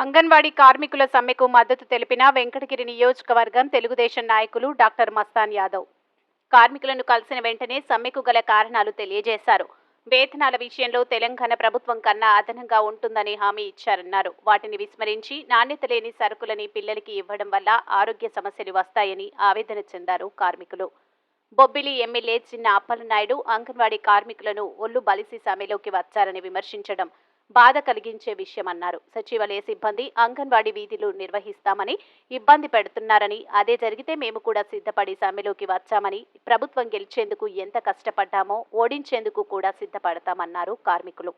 అంగన్వాడీ కార్మికుల సమ్మెకు మద్దతు తెలిపిన వెంకటగిరి నియోజకవర్గం తెలుగుదేశం నాయకులు డాక్టర్ మస్తాన్ యాదవ్. కార్మికులను కలిసిన వెంటనే సమ్మెకు గల కారణాలు తెలియజేశారు. వేతనాల విషయంలో తెలంగాణ ప్రభుత్వం కన్నా అదనంగా ఉంటుందని హామీ ఇచ్చారన్నారు. వాటిని విస్మరించి నాణ్యత లేని సరుకులని పిల్లలకి ఇవ్వడం వల్ల ఆరోగ్య సమస్యలు వస్తాయని ఆవేదన చెందారు కార్మికులు. బొబ్బిలి ఎమ్మెల్యే చిన్న అప్పలనాయుడు అంగన్వాడీ కార్మికులను ఒళ్ళు బలిసి సమ్మెలోకి వచ్చారని విమర్శించడం బాధ కలిగించే విషయమన్నారు. సచివాలయ సిబ్బంది అంగన్వాడీ వీధులు నిర్వహిస్తామని ఇబ్బంది పెడుతున్నారని అదే జరిగితే మేము కూడా సిద్ధపడి సమ్మెలోకి వచ్చామని ప్రభుత్వం గెలిచేందుకు ఎంత కష్టపడ్డామో ఓడించేందుకు కూడా సిద్ధపడతామన్నారు కార్మికులు.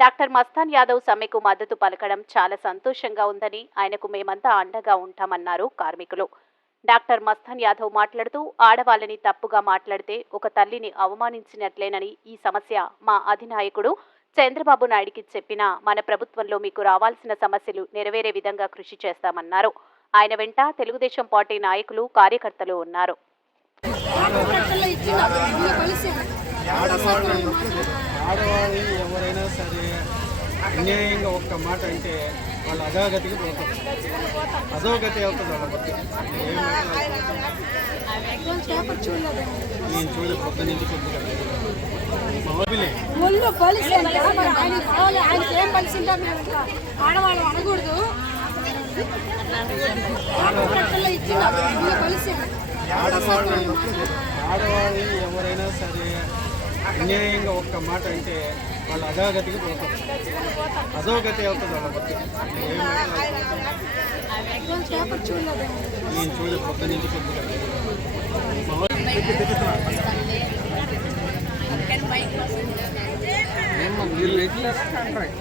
డాక్టర్ మస్తాన్ యాదవ్ సమ్మెకు మద్దతు పలకడం చాలా సంతోషంగా ఉందని ఆయనకు మేమంతా అండగా ఉంటామన్నారు కార్మికులు. డాక్టర్ మస్తాన్ యాదవ్ మాట్లాడుతూ ఆడవాళ్ళని తప్పుగా మాట్లాడితే ఒక తల్లిని అవమానించినట్లేనని ఈ సమస్య మా అధినాయకుడు చంద్రబాబు నాయుడికి చెప్పినా మన ప్రభుత్వంలో మీకు రావాల్సిన సమస్యలు నెరవేరే విధంగా కృషి చేస్తామన్నారు. ఆయన వెంట తెలుగుదేశం పార్టీ నాయకులు కార్యకర్తలు ఉన్నారు. కార్యకర్తల్లో ఇచ్చిన ఇల్లు కలిసి ఆడవాళ్ళు ఎవరైనా సరే అన్యాయంగా ఒక్క మాట అంటే వాళ్ళ అధోగతికి పోతారు అధోగతి అవుతుంది వాళ్ళ నేను చూడ పొద్దు నుంచి ఒళ్ళు కలిసి ఆయన కావాలి ఆయనకి ఏం కలిసిందో మేము ఆడవాళ్ళు అనకూడదు. ఆడవాళ్ళు ఎవరైనా సరే అన్యాయంగా ఒక్క మాట అంటే వాళ్ళ అధోగతికి పోతారు. అధోగతి అవుతుంది వాళ్ళ నేను చూడ పొద్దు నుంచి కొద్దిగా మీరు regular contract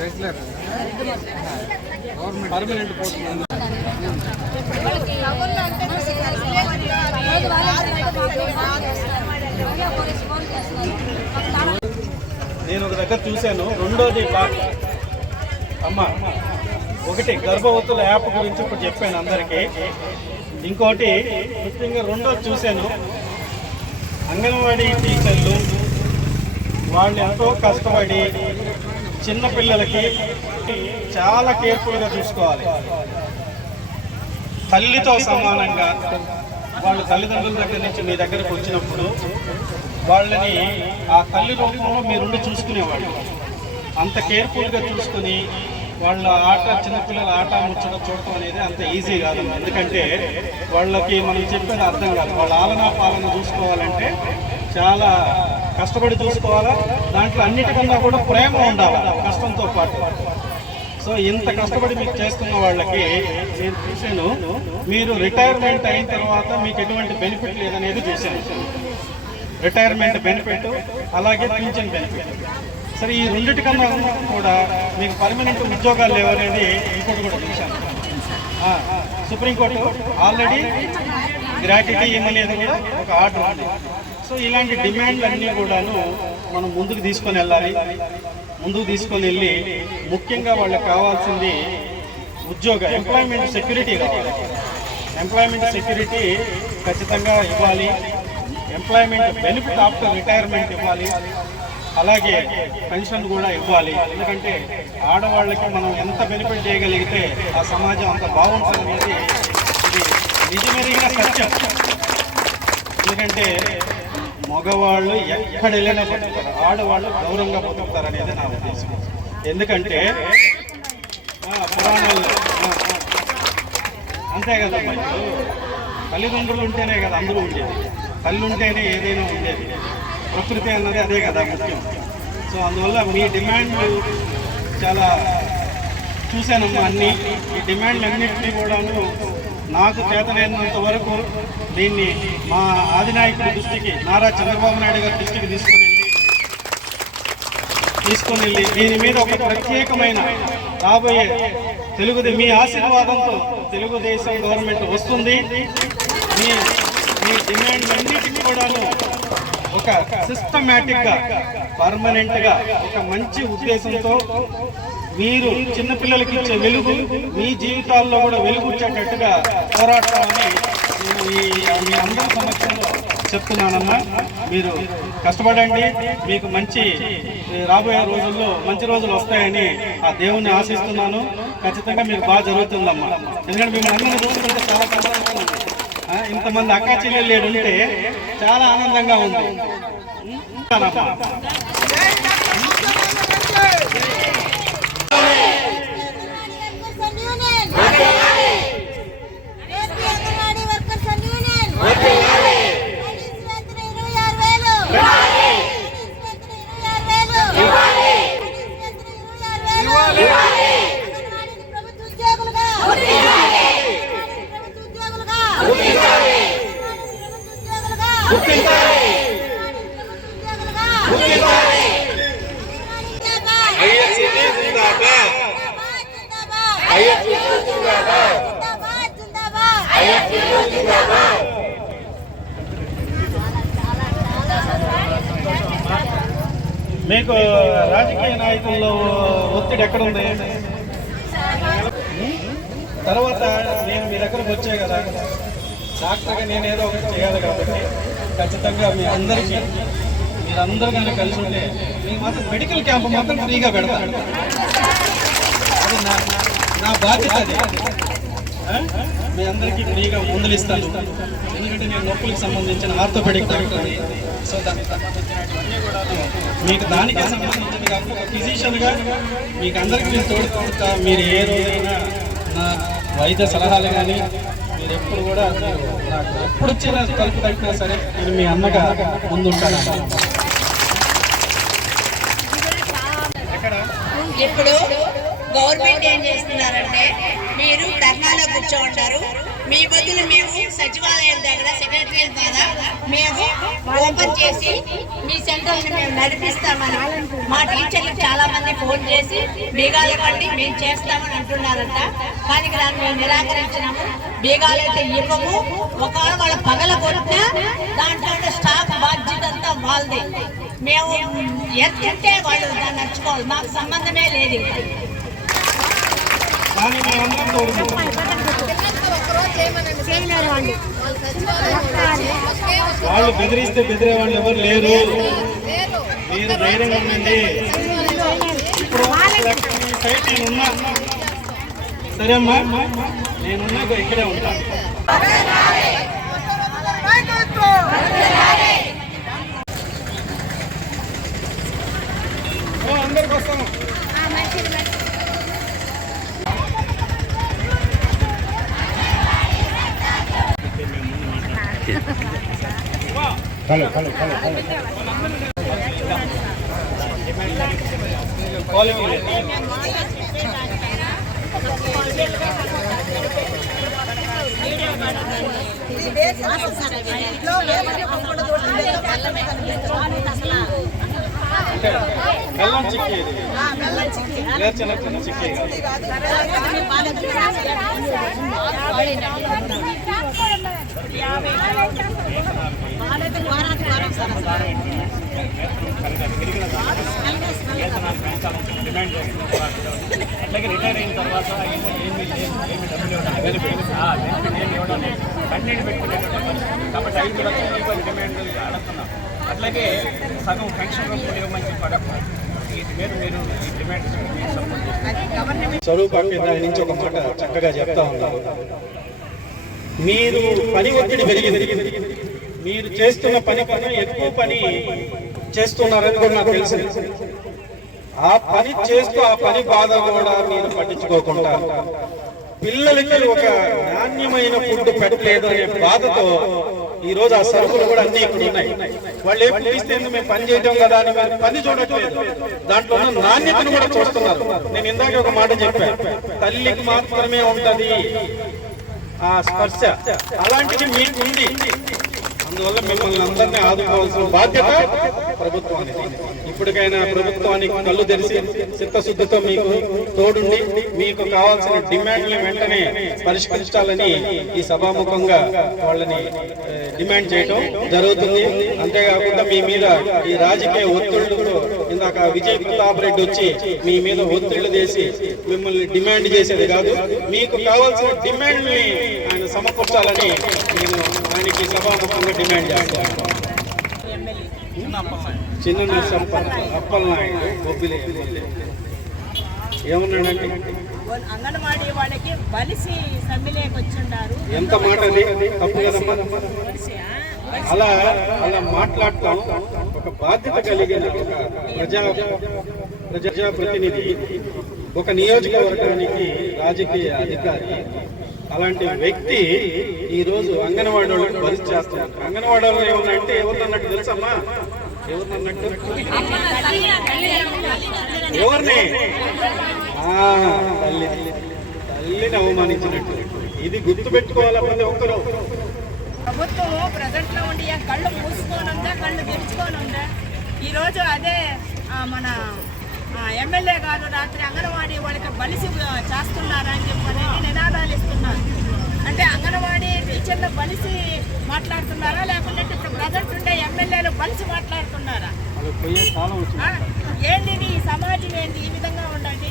regular government permanent post నేను ఒక దగ్గర చూశాను. రెండోది అమ్మ ఒకటి గర్భవతుల యాప్ గురించి ఇప్పుడు చెప్పాను అందరికీ. ఇంకోటి ముఖ్యంగా రెండోది చూశాను. అంగన్వాడీ టీచర్లు వాళ్ళు ఎంతో కష్టపడి చిన్నపిల్లలకి చాలా కేర్ఫుల్గా చూసుకోవాలి. తల్లితో సమానంగా వాళ్ళు తల్లిదండ్రుల దగ్గర నుంచి మీ దగ్గరకు వచ్చినప్పుడు వాళ్ళని ఆ తల్లి రూపంలో మీరుండి చూసుకునేవాళ్ళు. అంత కేర్ఫుల్గా చూసుకుని వాళ్ళ ఆట చిన్నపిల్లల ఆట ముచ్చట చూడటం అనేది అంత ఈజీ కాదు ఎందుకంటే వాళ్ళకి మనం చెప్పేది అర్థం కాదు. వాళ్ళ ఆలనా పాలన చూసుకోవాలంటే చాలా కష్టపడి చూసుకోవాలా దాంట్లో అన్నిటికన్నా కూడా ప్రేమ ఉండాలి కష్టంతో పాటు. సో ఇంత కష్టపడి మీకు చేస్తున్న వాళ్ళకి నేను చూశాను మీరు రిటైర్మెంట్ అయిన తర్వాత మీకు ఎటువంటి బెనిఫిట్ లేదనేది చూశాను. రిటైర్మెంట్ బెనిఫిట్ అలాగే పింఛన్ బెనిఫిట్ సరే ఈ రెండిటికన్నా కూడా మీకు పర్మనెంట్ ఉద్యోగాలు లేవనేది ఇంకోటి కూడా చూశాను. సుప్రీంకోర్టు ఆల్రెడీ గ్రాట్యుటీ ఇవ్వలేదు కూడా ఒక ఆర్డర్ ఉంది. సో ఇలాంటి డిమాండ్లు అన్నీ కూడాను మనం ముందుకు తీసుకొని వెళ్ళాలి. ముందుకు తీసుకొని వెళ్ళి ముఖ్యంగా వాళ్ళకి కావాల్సింది ఉద్యోగ ఎంప్లాయ్మెంట్ సెక్యూరిటీ కావాలి. ఎంప్లాయ్మెంట్ సెక్యూరిటీ ఖచ్చితంగా ఇవ్వాలి. ఎంప్లాయ్మెంట్ బెనిఫిట్ ఆఫ్టర్ రిటైర్మెంట్ ఇవ్వాలి. అలాగే పెన్షన్ కూడా ఇవ్వాలి. ఎందుకంటే ఆడవాళ్ళకి మనం ఎంత బెనిఫిట్ చేయగలిగితే ఆ సమాజం అంత బాగుంటుందనేది ఇది నిజమెరిగిన సత్యం. ఎందుకంటే మగవాళ్ళు ఎక్కడ వెళ్ళినా బతుకుతారు. ఆడవాళ్ళు గౌరవంగా బతుకుతారు అనేది నా ఉద్దేశం. ఎందుకంటే ఆ, పురాణాల్లో అంతే కదా మరి. తల్లిదండ్రులు ఉంటేనే కదా అందరూ ఉండేది. తల్లి ఉంటేనే ఏదైనా ఉండేది. ప్రకృతి అన్నది అదే కదా ముఖ్యం. సో అందువల్ల మీ డిమాండ్లు చాలా చూశానమ్మా అన్నీ. ఈ డిమాండ్లు అన్నింటినీ కూడాను నాకు చేతనైనంత వరకు దీన్ని మా ఆదినాయకుడి దృష్టికి నారా చంద్రబాబు నాయుడు గారి దృష్టికి తీసుకుని వెళ్ళి వెళ్ళి దీని మీద ఒక ప్రత్యేకమైన రాబోయే తెలుగుది మీ ఆశీర్వాదంతో తెలుగుదేశం గవర్నమెంట్ వస్తుంది. మీ మీ డిమాండ్ అన్నిటికీ కూడాను ఒక సిస్టమేటిక్గా పర్మనెంట్గా ఒక మంచి ఉద్దేశంతో మీరు చిన్నపిల్లలకి ఇచ్చే వెలుగు మీ జీవితాల్లో కూడా వెలుగుచ్చేటట్టుగా పోరాడతామని ఈ మీ అందరి సమక్షంలో చెప్తున్నానమ్మా. మీరు కష్టపడండి మీకు మంచి రాబోయే రోజుల్లో మంచి రోజులు వస్తాయని ఆ దేవుణ్ణి ఆశిస్తున్నాను. ఖచ్చితంగా మీకు బాగా జరుగుతుందమ్మా. ఎందుకంటే మిమ్మల్ని అందరినీ చూస్తుంటే చాలా సంతోషంగా ఇంతమంది అక్కా చెల్లెళ్ళు ఉంటే చాలా ఆనందంగా ఉంది. మీకు రాజకీయ నాయకుల్లో ఒత్తిడి ఎక్కడుంది? తర్వాత నేను మీ దగ్గరకు వచ్చే కదా. డాక్టర్గా నేను ఏదో ఒకటి చేయాలి కాబట్టి ఖచ్చితంగా మీ అందరికీ మీరందరూ కనుక కలిసి ఉంటే మీకు మాత్రం మెడికల్ క్యాంప్ మాత్రం ఫ్రీగా పెడతాను. అది నా నా బాధ్యత అది. మీ అందరికీ ఫ్రీగా మందులు ఇస్తాను. ఎందుకంటే నేను నొప్పులకు సంబంధించిన ఆర్థోపెడిక్ డాక్టర్ సో దానికి కూడా మీకు దానికే కాకుండా ఒక ఫిజిషియన్గా మీకు అందరికీ నేను తోడుకుంటా మీరు ఏ రోజైనా నా వైద్య సలహాలు కానీ మీరు ఎప్పుడు కూడా నాకు ఎప్పుడు వచ్చిన తలుపు తగ్గినా సరే నేను మీ అన్నగా ముందుంటాను. ఎక్కడ? ఇప్పుడు గవర్నమెంట్ ఏం చేస్తున్నారంటే మీరు ధర్నాలో కూర్చో ఉంటారు మీ బదులు మేము సచివాలయం దగ్గర సెక్రటరియల్ ద్వారా మేము ఓపెన్ చేసి మీ సెంటర్ మేము నడిపిస్తామని మా టీచర్లు చాలా మంది ఫోన్ చేసి బీగాలు ఇవ్వండి మేము చేస్తామని అంటున్నారంట. కానీ దాన్ని మేము నిరాకరించినాము. బీగాలు అయితే ఇవ్వము. ఒకవేళ వాళ్ళ పగల కొట్టినా దాంట్లో ఉన్న స్టాక్ బాధ్యత అంతా వాళ్ళదే. మేము ఎత్తుంటే వాళ్ళు దాన్ని నచ్చుకోవాలి మాకు సంబంధమే లేదు ఇంకా. కానీ మేమందరం తోడుకుంటాం చేయలేరు వాళ్ళు బెదిరిస్తే బెదిరే వాళ్ళు ఎవరు లేరు. మీరు ధైర్యంగా ఉండండి. ఇప్పుడు సైట్ నేనున్నా సరే అమ్మా. నేనున్నా ఇక్కడే ఉంటాను అందరికి వస్తాము క్వాలిటీ లేదు అంటే బెల్లం చిక్కీ ఇది వేరుశనగ చిన్న చిక్కీ కాదు. డిమాండ్ చేస్తున్నారు అట్లాగే రిటైర్ అయిన తర్వాత ఏమి ఏమి డబ్బులు ఇవ్వడం బెనిఫిట్ ఏమి ఇవ్వడం లేదు కన్నీళ్ళు కాబట్టి ఐదు లక్షల రూపాయలు డిమాండ్ అడుగుతున్నాం అట్లాగే సగం పెన్షన్ రూపాయలు ఇవ్వమని చెప్పి అడుగుతున్నాం చదువు పక్కన నుంచి ఒక మాట చక్కగా చెప్తా ఉన్నాను మీరు పని ఒత్తిడి పెరిగింది. మీరు చేస్తున్న పని కన్నా ఎక్కువ పని చేస్తున్నారని కూడా నాకు తెలుసు. ఆ పని చేస్తూ ఆ పని బాధ కూడా మీరు పట్టించుకోకుండా పిల్లలకి ఒక నాణ్యమైన ఫుడ్ పెట్టలేదు అనే బాధతో ఈ రోజు ఆ సరుకులు కూడా అన్ని ఇక్కడ ఉన్నాయి. వాళ్ళు ఏం పిలిస్తే ఎందుకు మేము పని చేయటం కదా అని మీరు పని చూడట్లేదు. దాంట్లో ఉన్న నాణ్యతను కూడా చూస్తున్నారు. నేను ఇందాక ఒక మాట చెప్పాను తల్లికి మాత్రమే ఉంటది స్పర్శ. అలాంటిది మీకు ఉంది. అందువల్ల మిమ్మల్ని అందరినీ ఆదుకోవాల్సిన బాధ్యత ప్రభుత్వానికి. ఇప్పటికైనా ప్రభుత్వానికి కళ్ళు తెరిచి చిత్తశుద్ధితో మీకు తోడుండి మీకు కావాల్సిన డిమాండ్లు వెంటనే పరిష్కరించాలని ఈ సభాముఖంగా వాళ్ళని డిమాండ్ చేయడం జరుగుతుంది. అంతేకాకుండా మీ మీద ఈ రాజకీయ ఒత్తిళ్ళు ఇందాక విజయ్ ప్రతాప్ రెడ్డి వచ్చి మీ మీద ఒత్తిళ్ళు చేసి మిమ్మల్ని డిమాండ్ చేసేది కాదు. మీకు కావాల్సిన డిమాండ్ని సమకూర్చాలని నేను ఆయనకి సభాముఖంగా డిమాండ్ చేస్తాను చిన్న నర్సప్ప అప్పలనాయుడు బొబ్బిలి ఎమ్మెల్యే. ఏమన్నాడండి అంగన్వాడీ వాళ్ళకి బలిసి సమ్మెలేకి వచ్చిండారు. ఎంత మాట అది? తప్పు కదమ్మా. అలా అలా మాట్లాడటం ఒక బాధ్యత కలిగిన ఒక ప్రజా ప్రజా ప్రతినిధి ఒక నియోజకవర్గానికి రాజకీయ అధికారి. అలాంటి వ్యక్తి ఈ రోజు అంగన్వాడీ వాళ్ళని బలి చేస్తున్నారు అంగన్వాడీ వాళ్ళు ఏమన్నంటే ఎవరినన్నట్టు తెలుసమ్మా ఎవరినన్నట్టు ఎవరిని తల్లి. తల్లిని అవమానించినట్టు. ఇది గుర్తు పెట్టుకోవాలా ప్రతి ఒక్కరు? ప్రభుత్వం ప్రజెంట్లో ఉండి కళ్ళు మూసుకొని ఉందా కళ్ళు తెరుచుకొని ఉందా ఈ రోజు అదే మన ఎమ్మెల్యే గారు రాత్రి అంగన్వాడీ వాళ్ళకి బలిసి చేస్తున్నారు అని చెప్పని నినాదాలు ఇస్తున్నారు అంటే టీచర్లు బలిసి మాట్లాడుతున్నారా? లేకుంటే ఇప్పుడు ప్రజెంట్ ఉండే ఎమ్మెల్యేలు బలిసి మాట్లాడుతున్నారా? అది ఇది? ఈ సమాజం ఏంటి ఈ విధంగా ఉండండి.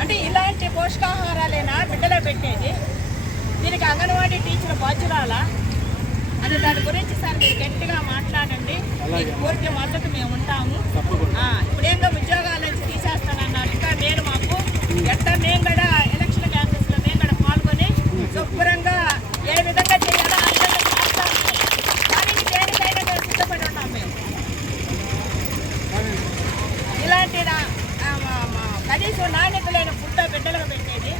అంటే ఇలాంటి పోషకాహారాలేనా బిడ్డలో పెట్టేది? దీనికి అంగన్వాడీ టీచర్ బాధ్యురాలా? అని దాని గురించి సార్ మీరు గట్టిగా మాట్లాడండి. మీకు పూర్తి మద్దతు మేము ఉంటాము. ఆ, ఇప్పుడేందో ఉద్యోగాల నుంచి తీసేస్తానన్నారు. ఇంకా నేను మాకు ఎట్లా మేము కూడా ఎలక్షన్ క్యాంపస్లో మేము కూడా పాల్గొని శుభ్రంగా ఏ విధంగా చేయాలో ఆ విధంగా చేస్తాము కానీ దేనికైనా మేము. సిద్ధపడి ఉన్నాం మేము ఇలాంటి కనీసం నాణ్యత లేని ఫుడ్ బిడ్డలకు పెట్టేది.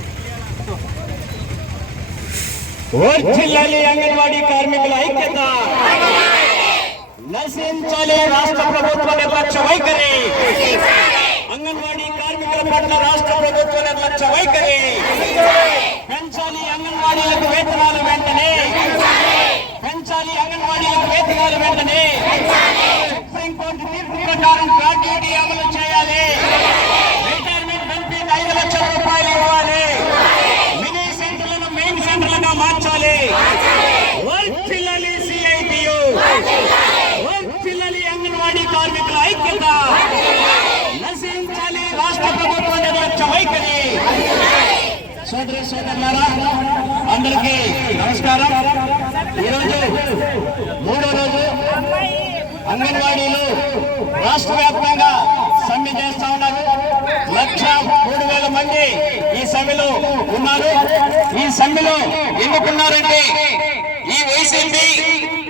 వర్ధిల్లాలి అంగన్వాడీ కార్మికుల ఐక్యత. నశించాలి రాష్ట్ర ప్రభుత్వ నిర్లక్ష్య వైఖరి. అంగన్వాడీ కార్మికుల పట్ల రాష్ట్ర ప్రభుత్వ నిర్లక్ష్య వైఖరి. అంగన్వాడీలకు వేతనాలు వెంటనే. పెంచాలి. అంగన్వాడీలకు వేతనాలు వెంటనే. సుప్రీంకోర్టు తీర్పు ప్రకారం గ్రాడ్యుయేటీ అమలు చేయాలి. రిటైర్మెంట్ బెనిఫిట్ ఐదు లక్షల రూపాయలు ఇవ్వాలి. మినీ సెంటర్లను మెయిన్ సెంటర్లుగా మార్చాలి. పిల్లలి సిఐటియు. పిల్లలి అంగన్వాడీ కార్మికుల ఐక్యత. నశించాలి రాష్ట్ర ప్రభుత్వ నిర్లక్ష్య వైఖరి. సోదరి సోదరులారా అందరికీ నమస్కారం. ఈరోజు మూడో రోజు అంగన్వాడీలు రాష్ట్ర వ్యాప్తంగా సమ్మె చేస్తా ఉన్నారు. లక్ష మూడు వేల మంది ఈ సమ్మెలో ఉన్నారు. ఈ సమ్మెలో ఎందుకున్నారంటే ఈ వైసీపీ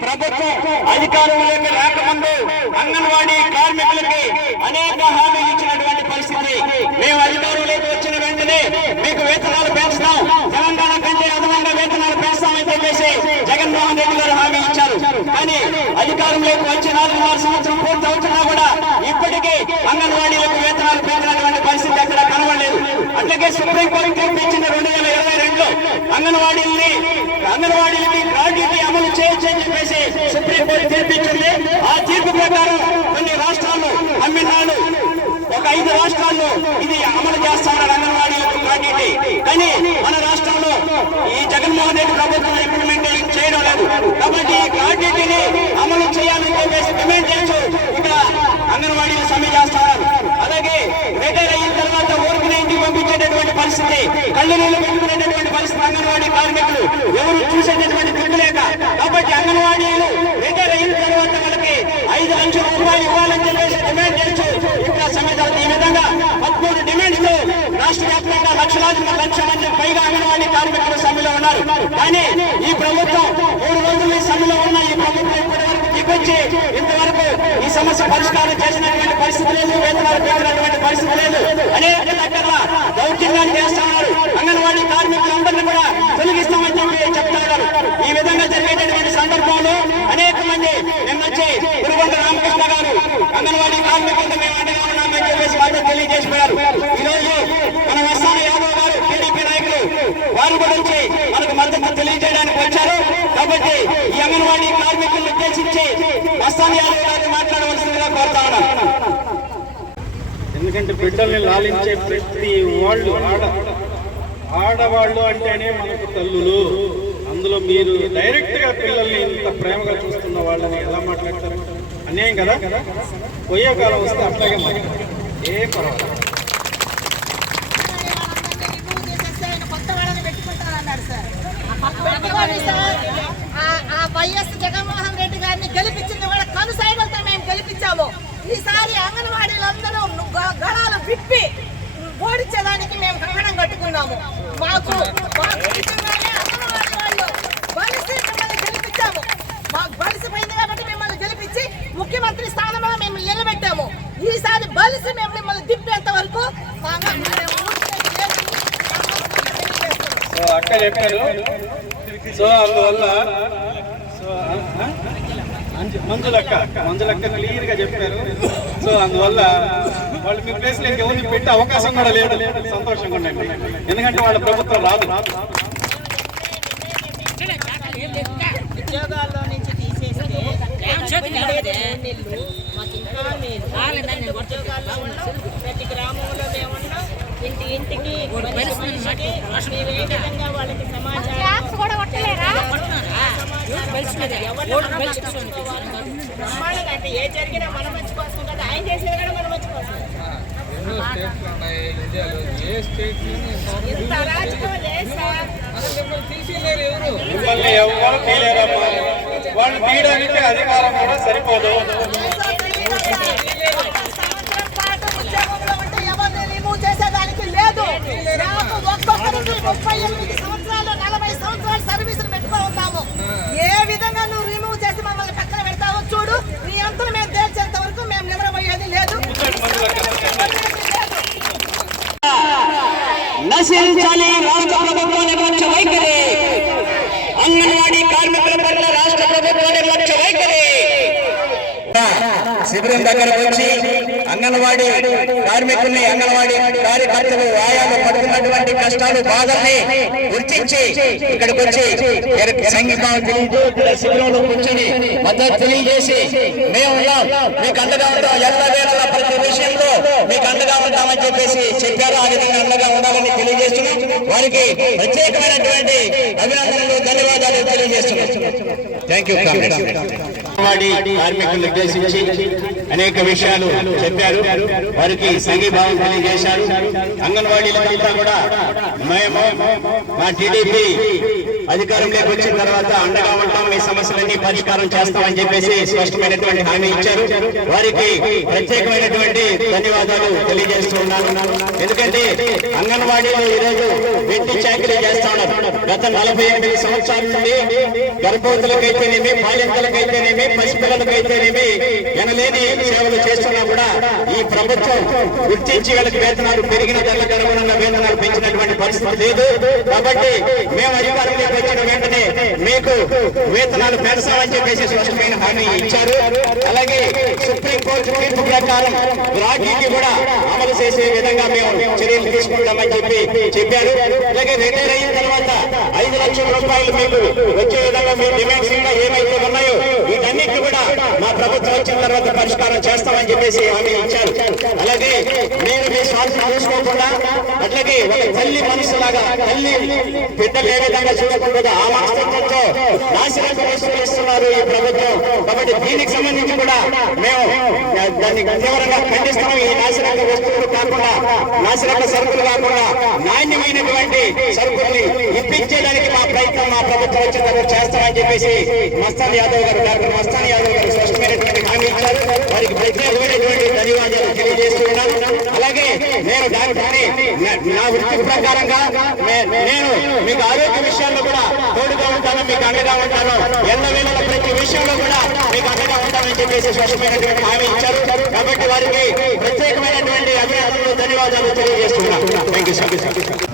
ప్రభుత్వం అధికారంలోకి రాకముందు అంగన్వాడీ కార్మికులకి అనేక హామీలు ఇచ్చినటువంటి పరిస్థితి. మేము అధికారంలోకి వచ్చిన వెంటనే మీకు వేతనాలు పెంచుతాం. తెలంగాణ కంటే అదనంగా వేతనాలు పెంచుతామని చెప్పేసి జగన్మోహన్ రెడ్డి గారు హామీ ఇచ్చారు. కానీ అధికారంలోకి వచ్చి నాలుగున్నర సంవత్సరం పూర్తి అవుతున్నా కూడా ఇప్పటికీ అంగన్వాడీలకు వేతనాలు పెంచినటువంటి పరిస్థితి అక్కడ కనబడలేదు. అట్లాగే సుప్రీంకోర్టు తీర్పు ఇచ్చిన రెండు వేల ఇరవై రెండులో అంగన్వాడీల్ని అంగన్వాడీలకి గ్రాడ్యుటీ అమలు చేయొచ్చని చెప్పేసి సుప్రీంకోర్టు తీర్పు ఇచ్చింది ఆ తీర్పు ప్రకారం కొన్ని రాష్ట్రాలు తమిళనాడు ఒక ఐదు రాష్ట్రాల్లో ఇది అమలు చేస్తున్నారు అంగన్వాడీలకు గ్రాడ్యుటీ కానీ మన రాష్ట్రంలో ఈ జగన్మోహన్ రెడ్డి ప్రభుత్వం ఇంప్లిమెంటేషన్ చేయడం లేదు. కాబట్టి ఈ గ్రాడ్యుటీని అమలు చేయాలని చెప్పేసి డిమాండ్ చేస్తూ ఇక్కడ అంగన్వాడీలు సమ్మె చేస్తున్నారు. అలాగే రిటైర్ అయిన తర్వాత ఊరికి ఇంటికి పంపించేటటువంటి పరిస్థితి కళ్ళు నీళ్ళు పెట్టుకునేటటువంటి పరిస్థితి అంగన్వాడీ కార్మికులు ఎవరు చూసేటటువంటి దిక్కు లేక. కాబట్టి అంగన్వాడీలు రిటైర్ ఐదు రూపాయలు ఇవ్వాలని చెప్పేసి డిమాండ్ చేయొచ్చు ఇక్కడ సమ్మె జరుగుతుంది. ఈ విధంగా పదమూడు డిమాండ్స్తో రాష్ట్ర వ్యాప్తంగా లక్షలాది లక్ష మంది పైగా అంగన్వాడీ కార్మికులు సమ్మెలో ఉన్నారు. కానీ ఈ ప్రభుత్వం మూడు రోజులు ఈ సమ్మెలో ఉన్న ఈ ప్రభుత్వం ఇప్పటి వరకు దిగొచ్చి ఇంతవరకు ఈ సమస్య పరిష్కారం చేసినటువంటి పరిస్థితి లేదు వేతనాలు పెంచినటువంటి పరిస్థితి లేదు. అనేక దగ్గర దౌర్జన్యాలు చేస్తా ఉన్నారు. అంగన్వాడీ కార్మికులందరినీ కూడా తొలగిస్తామని చెప్పి చెప్తా ఉన్నారు. ఈ విధంగా జరిగేటటువంటి సందర్భంలో అనేక మంది నిన్నొచ్చి అంగన్వాడీ కార్మికులతో మేము అండగా ఉన్నామని చెప్పేసి వాళ్ళు తెలియజేసిపోయారు ఈ రోజు మన వస్తాన యాదవ్ గారు టీడీపీ నాయకులు వారు కూడా వచ్చి మనకు మద్దతు తెలియజేయడానికి వచ్చారు కాబట్టి ఈ అంగన్వాడీ కార్మికులను ఉద్దేశించి వస్తాన యాదవ్ గారు మాట్లాడవలసిందిగా కోరుతా ఉన్నాను ఎందుకంటే బిడ్డల్ని లాలించే ప్రతి వాళ్ళు ఆడ ఆడవాళ్ళు అంటేనే మనకు తల్లులు. అందులో మీరు డైరెక్ట్గా పిల్లల్ని ఇంత ప్రేమగా చూస్తున్న వాళ్ళని ఎలా మాట్లాడతారు? అన్యాయం కదా? పోయే కాలం వస్తే అట్లాగే మాట్లాడతారు ఏ పర్వాలేదు. సార్. ఆ- వైఎస్ జగన్మోహన్ రెడ్డి గారిని గెలిపించింది కూడా కనుసైగలతో మేము గెలిపించాము. ఈసారి అంగన్వాడీలందరూ గడాలు విప్పి ఓడించేదానికి మేము కంగణం కట్టుకున్నాము. మాకు మాకు నిజంగానే అంగన్వాడీ వాళ్ళు బలిసి మిమ్మల్ని గెలిపించాము మాకు బలిసిపోయింది కాబట్టి మిమ్మల్ని గెలిపించి ముఖ్యమంత్రి స్థానంలో మేము నిలబెట్టాము ఈసారి బలిసి మేము మిమ్మల్ని దింపేంత వరకు మా అంగన్వాడీ ఊరికే లేదని అక్క చెప్పారు సో అందువల్ల సో మంజులక్క మంజులక్క క్లియర్గా చెప్పారు. సో అందువల్ల వాళ్ళు మీ ప్లేస్లో ఎవరిని పెట్టే అవకాశం కూడా లేదు. సంతోషంగా ఉండండి. ఎందుకంటే వాళ్ళ ప్రభుత్వం రాదు. ఉద్యోగాల్లో నుంచి తీసేస్తే. ప్రతి గ్రామంలో మేము ఉన్నాం. ఇంటి ఇంటికి విధంగా వాళ్ళకి సమాచారం అంటే ఏ జరిగినా మన మంచి కోసం కదా. ఆయన చేసేది కూడా మన మంచి కోసం. ఇంత అరాచకం లేదు సార్. ఎవరు? తీయలేరమ్మా? వాళ్ళు తీయడానికి అధికారం కూడా సరిపోదు సంవత్సరం పాటు ఉద్యోగంలో ఉంటే ఎవరిని రిమూవ్ చేసేదానికి లేదు నాకు ఒక్కొక్కరికి ముప్పై ఎనిమిది సంవత్సరాలు నలభై సంవత్సరాలు సర్వీసులు పెట్టుకొని ఉన్నాము ఏ విధంగా నువ్వు రిమూవ్ చేసి మమ్మల్ని పక్కన పెడతావో చూడు నీ అంతలు మేము తేల్చేంత వరకు మేము నిద్రపోయేది లేదు నశించాలి రాష్ట్ర ప్రభుత్వ నిర్లక్ష్య వైఖరి అంగన్వాడీ కార్మికుల పట్ల రాష్ట్ర ప్రభుత్వ నిర్లక్ష్య వైఖరి శిబిరం దగ్గరకు వచ్చి అంగన్వాడీ కార్మికుల్ని అంగన్వాడీ కార్యకర్తలు ఆయాలు పడుతున్నటువంటి కష్టాలు బాధల్ని గుర్తించి ఇక్కడికి వచ్చి సంఘీభావం శిబిరంలో కూర్చొని మద్దతు తెలియజేసి మేము మీకు అండగా ఉంటాం. ఎల్ల వేళలా ప్రతి విషయంలో మీకు అండగా ఉంటామని చెప్పేసి చెప్పారు. ఆ విధంగా అండగా ఉండాలని తెలియజేస్తున్నాం. వారికి ప్రత్యేకమైనటువంటి అభినందనలు ధన్యవాదాలు తెలియజేస్తున్నాం. థ్యాంక్ యూ కార్మికులను ఉద్దేశించి అనేక విషయాలు చెప్పారు. వారికి సంఘీభావం తెలియజేశారు. అంగన్వాడీలంతా కూడా మేము మా టీడీపీ అధికారంలోకి వచ్చిన తర్వాత అండగా ఉంటాం. సమస్యలన్నీ పరిష్కారం చేస్తామని చెప్పేసి స్పష్టమైనటువంటి హామీ ఇచ్చారు. వారికి ప్రత్యేకమైనటువంటి ధన్యవాదాలు తెలియజేస్తున్నాను ఎందుకంటే అంగన్వాడీలో ఈరోజు వెట్టి చాకరీ చేస్తా గత నలభై ఎనిమిది సంవత్సరాల నుండి గర్భవతులకైతేనేమి బాలింతలకైతేనేమి పసిపిల్లలకైతేనేమి ఎనలేని సేవలు చేస్తున్నా కూడా ఈ ప్రభుత్వం గుర్తించి వీళ్ళకి వేతనాలు పెరిగిన ధరలకు అనుగుణంగా వేతనాలు పెంచినటువంటి పరిస్థితి లేదు. కాబట్టి మేము అధికారంలోకి వచ్చిన వెంటనే మీకు వేతన వేతనాలు పెంచామని చెప్పేసి స్పష్టమైన హామీ ఇచ్చారు. అలాగే సుప్రీంకోర్టు తీర్పు ప్రకారం రాఖీకి కూడా అమలు చేసే విధంగా మేము చర్యలు తీసుకుంటామని చెప్పి చెప్పారు. అలాగే రిటైర్ అయిన తర్వాత లక్షల రూపాయలు మీకు వచ్చే విధంగా మీ డిమాండ్స్ ఇంకా ఏమైతే ఉన్నాయో వీటన్నిటి కూడా మా ప్రభుత్వం వచ్చిన తర్వాత పరిష్కారం చేస్తామని చెప్పేసి హామీ ఇచ్చారు. అలాగే నేను మీ స్వార్థం చూసుకోకుండా అట్లాగే ఒక తల్లి మనసులాగా తల్లి బిడ్డలు ఏ విధంగా చూడకుండా ఆ మనస్తత్వంతో నాశనం ఇస్తున్నారు ఈ ప్రభుత్వం. కాబట్టి దీనికి సంబంధించి కూడా మేము దాన్ని తీవ్రంగా ఖండిస్తున్నాం. ఈ నాశనక వస్తువులు కాకుండా నాశనక సరుకులు కాకుండా నాణ్యమైనటువంటి సరుకుల్ని ఇప్పించేదానికి మా ప్రయత్నం మా ప్రభుత్వం వచ్చిన చేస్తామని చెప్పేసి మస్తాన్ యాదవ్ గారు డాక్టర్ మస్తాన్ యాదవ్ గారు స్పష్టమైనటువంటి హామీ ఇచ్చారు వారికి ప్రత్యేకమైనటువంటి ధన్యవాదాలు తెలియజేస్తూ ఉన్నాను. అలాగే నేను డాక్టర్ని నా- వృత్తి ప్రకారంగా నేను మీకు ఆరోగ్య విషయాల్లో కూడా తోడుగా ఉంటాను మీకు అండగా ఉంటాను. ఎల్ల వేళల ప్రతి విషయంలో కూడా మీకు అండగా ఉంటానని చెప్పేసి స్పష్టమైనటువంటి హామీ ఇచ్చారు. కాబట్టి వారికి ప్రత్యేకమైనటువంటి అభినందనలు ధన్యవాదాలు తెలియజేస్తున్నాను థ్యాంక్ యూ సార్